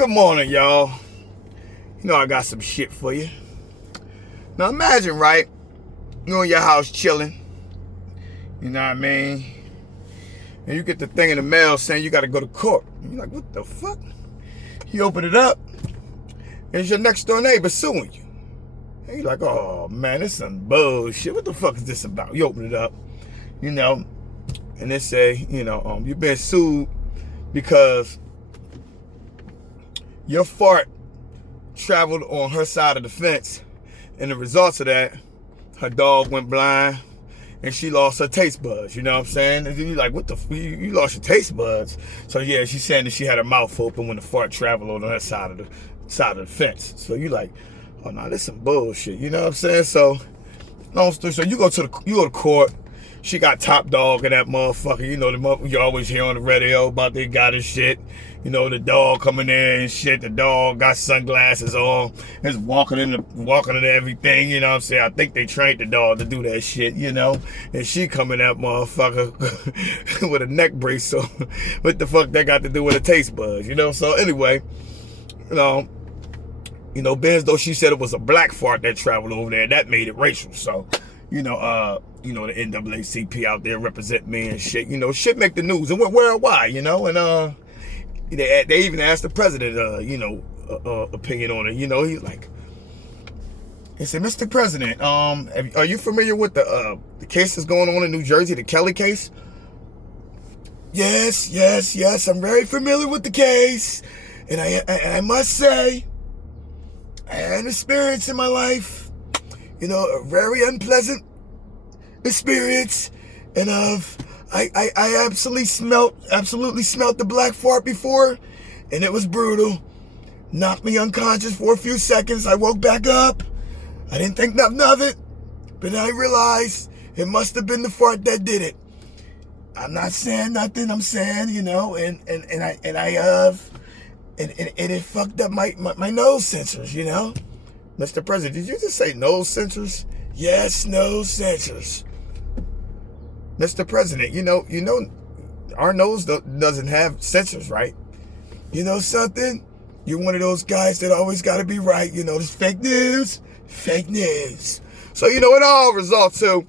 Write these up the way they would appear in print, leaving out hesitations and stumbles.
Good morning, y'all. You know I got some shit for you. Now imagine, right? You're in your house chilling. You know what I mean? And you get the thing in the mail saying you got to go to court. And you're like, what the fuck? You open it up, and it's your next door neighbor suing you. And you're like, oh man, this is some bullshit. What the fuck is this about? You open it up, you know, and they say, you've been sued because your fart traveled on her side of the fence, and the results of that, her dog went blind, and she lost her taste buds. You know what I'm saying? And you're like, what the fuck? You lost your taste buds? So yeah, she's saying that she had her mouth open when the fart traveled on her side of the fence. So you like, oh no, this some bullshit. You know what I'm saying? So long story short, you go to court. She got top dog in that motherfucker. You know, you always hear on the radio about they got his shit. You know, the dog coming in and shit. The dog got sunglasses on. Is walking into everything. You know what I'm saying? I think they trained the dog to do that shit, you know. And she coming that motherfucker with a neck brace. So what the fuck that got to do with her taste buds, you know? So anyway, Benz, though she said it was a black fart that traveled over there, that made it racial. So, the NAACP out there represent me and shit. Shit make the news. And where and why, And they even asked the president, opinion on it. He's like, he said, Mr. President, are you familiar with the cases going on in New Jersey, the Kelly case? Yes, I'm very familiar with the case. And I must say, I had an experience in my life, a very unpleasant experience, and I absolutely smelt the black fart before, and it was brutal. Knocked me unconscious for a few seconds. I woke back up. I didn't think nothing of it, but then I realized it must have been the fart that did it. I'm not saying nothing. I'm saying, and it fucked up my nose sensors, Mr. President, did you just say nose sensors? Yes, nose sensors. Mr. President, our nose doesn't have sensors, right? You know something? You're one of those guys that always got to be right. This fake news. So, it all results to,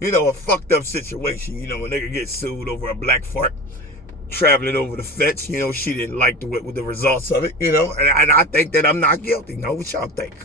a fucked up situation. A nigga gets sued over a black fart traveling over the fence. She didn't like the results of it, and I think that I'm not guilty. What y'all think?